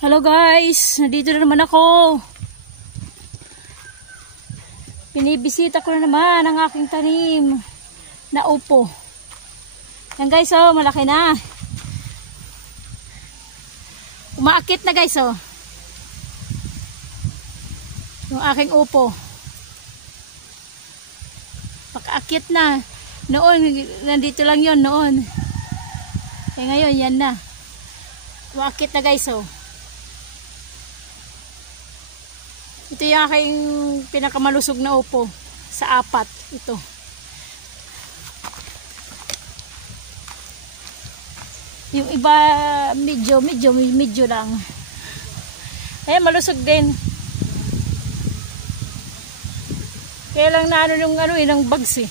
Hello guys, nandito na naman ako. Binibisita ko na naman ang aking tanim na upo. Yan guys, oh, malaki na. Umaakit na guys, oh. Yung aking upo. Pakaakit na. Noon, nandito lang yon noon. Eh ngayon, yan na. Umaakit na guys, oh. Ito yung aking pinakamalusog na upo sa apat. Ito. Yung iba medyo lang. Ayan, malusog din. Kaya lang na yung bugs eh.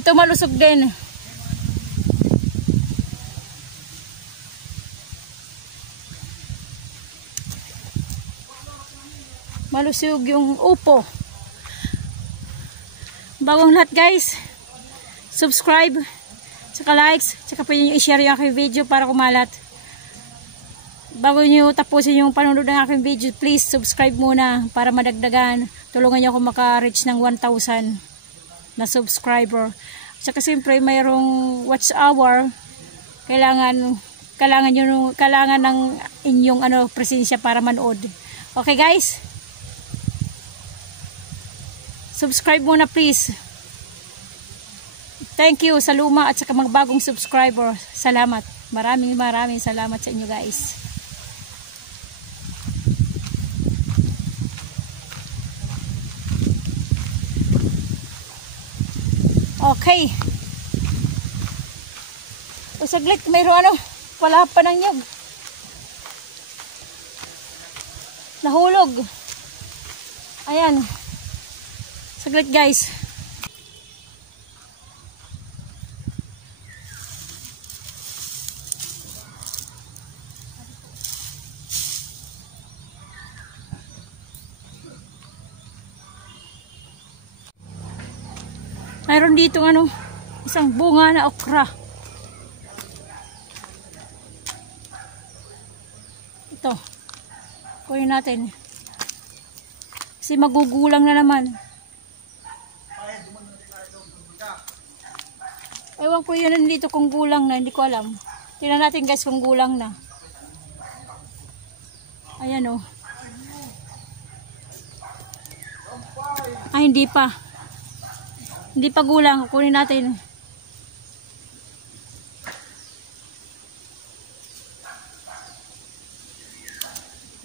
Ito malusog din. Malusog yung upo. Bagong lahat guys, subscribe, tsaka likes, tsaka pwede nyo i-share yung aking video para kumalat. Bago nyo tapusin yung panonood ng aking video, please subscribe muna para madagdagan. Tulungan nyo ako maka-reach ng 1,000 na subscriber. Tsaka siyempre mayroong watch hour. Kailangan ng inyong presensya para manood. Okay guys? Subscribe muna please. Thank you sa luma at saka mga bagong subscriber. Salamat. Maraming salamat sa inyo guys. Okay. O saglit, mayroon wala pa ng nyug. Nahulog. Ayan. Saglit guys. Mayroon dito isang bunga na okra. Ito. Kunin natin. Kasi magugulang na naman. Ewan ko yun nandito kung gulang na, hindi ko alam. Tingnan natin guys kung gulang na. Ayan oh. Ay hindi pa. Hindi pa gulang, kunin natin.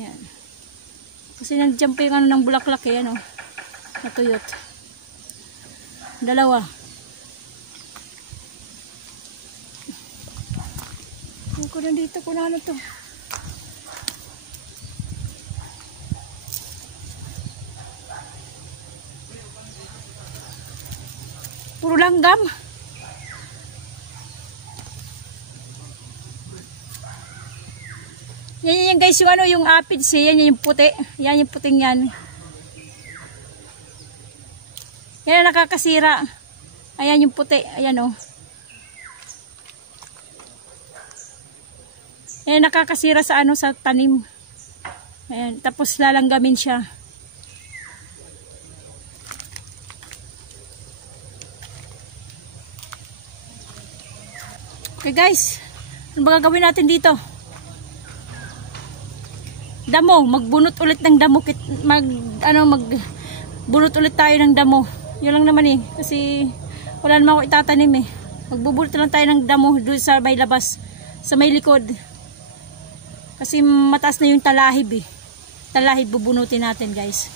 Ayan. Kasi nandiyan pa yung ng bulaklak eh, natuyot. Dalawa. Ko nandito ko na to. Puro langgam. Yan guys yung aphids eh. Yan yung puti. Yan yung puting yan. Yan ang nakakasira. Ayan yung puti. Ayan oh. Yan nakakasira sa sa tanim. Ayan, tapos lalanggamin siya. Okay guys, ano ba gagawin natin dito? Damo, magbunot ulit ng damo, magbunot ulit tayo ng damo. Yun lang naman eh, kasi wala naman ako itatanim eh. Magbubunot lang tayo ng damo doon sa may labas, sa may likod. Kasi mataas na yung talahib eh. Talahib bubunutin natin guys.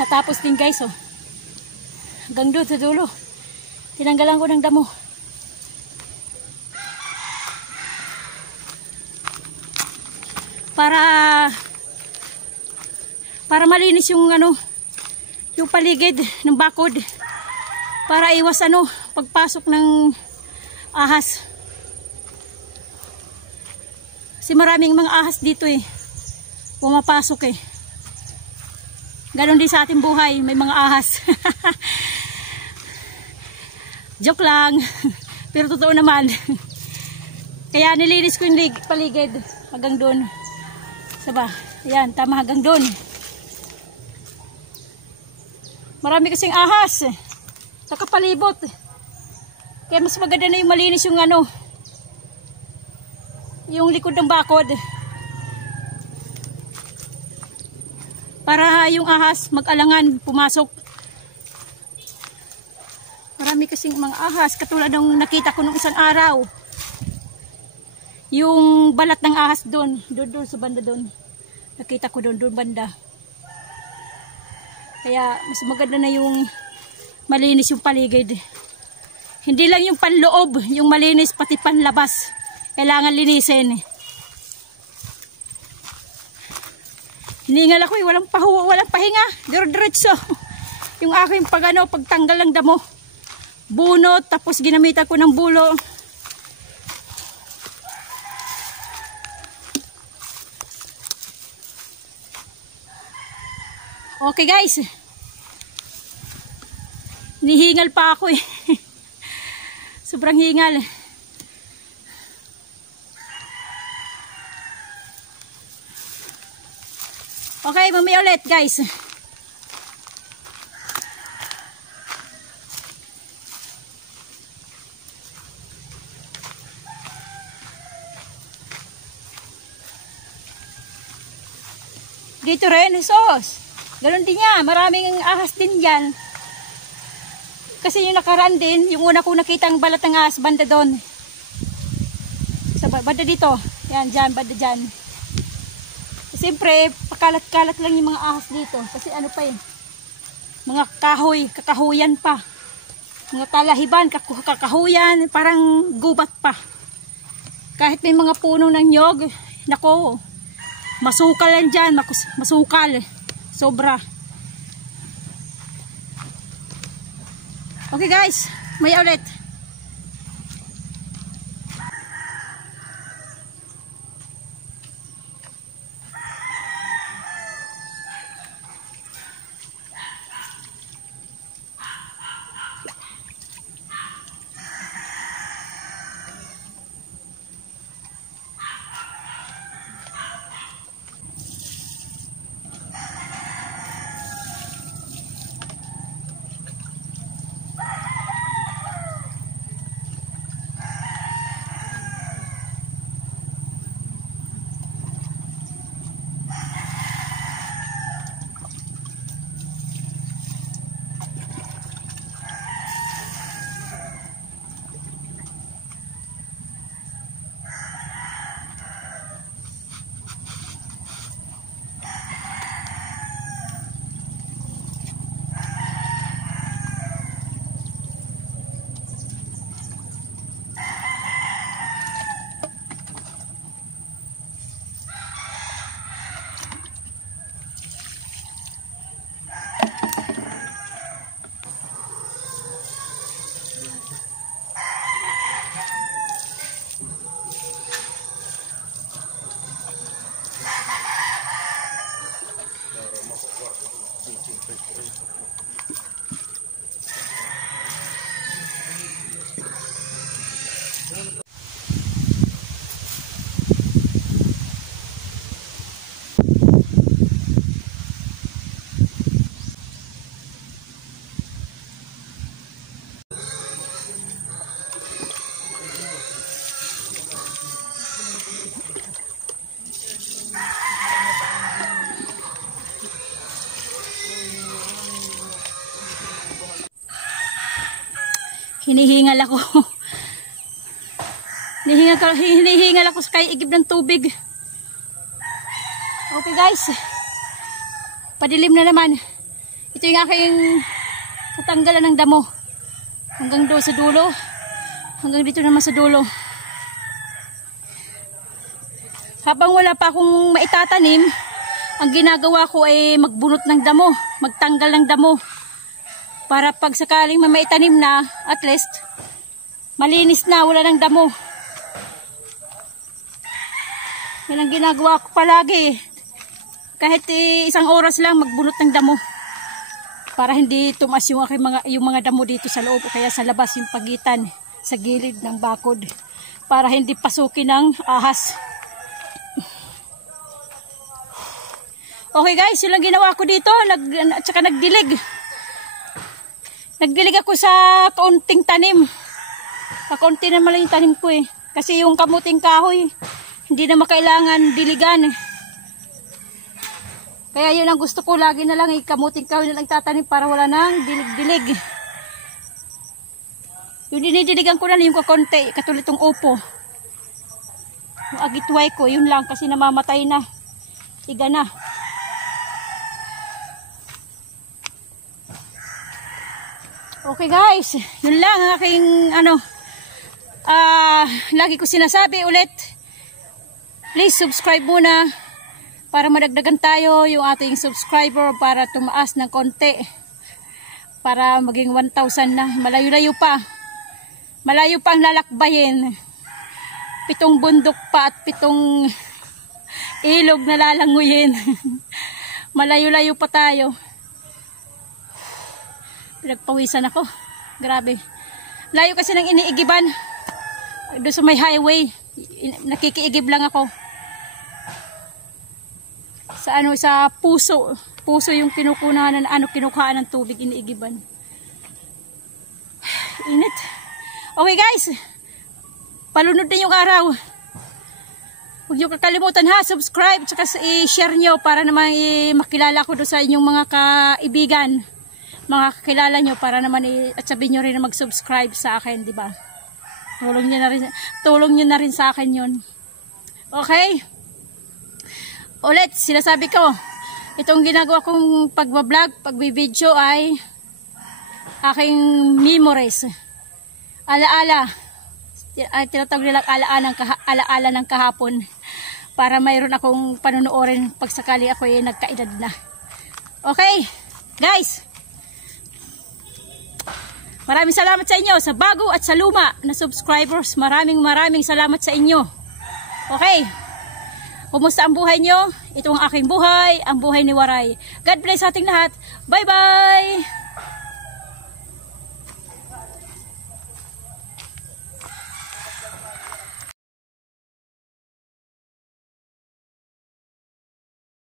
Natapos din guys, oh. Hanggang doon sa dulo. Tinanggalan ko ng damo. Para malinis yung ano, yung paligid ng bakod. Para iwas ano, pagpasok ng ahas. Kasi maraming mga ahas dito eh. Pumapasok eh. Ganon din sa ating buhay, may mga ahas. Joke lang. Pero totoo naman. Kaya nilinis ko yung paligid hanggang doon. Saba, ayan, tama hanggang doon. Marami kasing ahas. Nakapalibot. Kaya mas maganda na yung malinis yung ano, yung likod ng bakod. Para yung ahas mag-alangan pumasok. Marami kasing mga ahas. Katulad ng nakita ko nung isang araw. Yung balat ng ahas doon sa banda doon. Nakita ko doon banda. Kaya mas maganda na yung malinis yung paligid. Hindi lang yung panloob, yung malinis, pati panlabas. Kailangan linisin. Hiningal ako eh, walang pahinga. Diretso. Yung aking pagtanggal ng damo. Bunot, tapos ginamitan ko ng bulo. Okay guys. Nihingal pa ako eh. Sobrang hingal. Okay, mamaya ulit guys. Dito rin, sos. Ganon din niya, maraming ahas din dyan. Kasi yung nakaraan din, yung una ko nakitang balat ng ahas, banda doon. Sa banda dito, yan, dyan, banda dyan. Siyempre, pakalat-kalat lang yung mga ahas dito. Kasi ano pa eh, mga kakahuyan pa. Mga talahiban, kakahuyan, parang gubat pa. Kahit may mga puno ng nyog, nako, masukal yan dyan, masukal. Sobra. Okay guys, may ulit. Hinihingal ako. Hinihingal ako sa igib ng tubig. Okay guys. Padilim na naman. Ito yung aking tatanggalan ng damo. Hanggang doon sa dulo. Hanggang dito naman sa dulo. Habang wala pa akong maitatanim, ang ginagawa ko ay magbunot ng damo, magtanggal ng damo. Para pag sakaling maitanim na, at least, malinis na, wala ng damo. Yan ang ginagawa ko palagi. Kahit isang oras lang, magbunot ng damo. Para hindi tumas yung mga damo dito sa loob, o kaya sa labas yung pagitan, sa gilid ng bakod. Para hindi pasukin ng ahas. Okay guys, yun lang ginawa ko dito, at saka nagdilig. Nagdilig ako sa kaunting tanim. Kaunti naman lang yung tanim ko eh. Kasi yung kamuting kahoy, hindi na makailangan diligan. Kaya yun ang gusto ko, lagi na lang kamuting kahoy na lang tatanim para wala nang dilig-dilig. Yung dinidiligan ko na yung kakunti, katulad itong upo. Yung agitway ko, yun lang kasi namamatay na. Tiga na. Okay guys, yun lang ang aking lagi ko sinasabi ulit. Please subscribe muna para madagdagan tayo yung ating subscriber para tumaas ng konti. Para maging 1,000 na. Malayo-layo pa. Malayo pa ang lalakbayin. 7 bundok pa at 7 ilog na lalanguyin. Malayo-layo pa tayo. Pinagpawisan ako. Grabe. Layo kasi ng iniigiban. Doon sa may highway. Nakikiigib lang ako. Sa puso. Puso yung kinukuhaan ng tubig, iniigiban. Init. Okay guys. Palunod din yung araw. Huwag niyo kakalimutan ha, subscribe tsaka i-share nyo para naman makilala ko doon sa inyong mga kaibigan. Mga kakilala nyo para naman at sabihin nyo rin na mag-subscribe sa akin, di ba? Tulong nyo na rin sa akin yun. Okay? Ulit, sinasabi ko, itong ginagawa kong pagbablog, pagbibideo ay aking memories. Alaala. Tinatawag nilang alaala ng kahapon. Para mayroon akong panunuorin pag sakali ako ay nagkaedad na. Okay, guys. Maraming salamat sa inyo, sa bago at sa luma na subscribers. Maraming salamat sa inyo. Okay. Kumusta ang buhay nyo? Ito ang aking buhay, ang buhay ni Waray. God bless sa ating lahat. Bye-bye!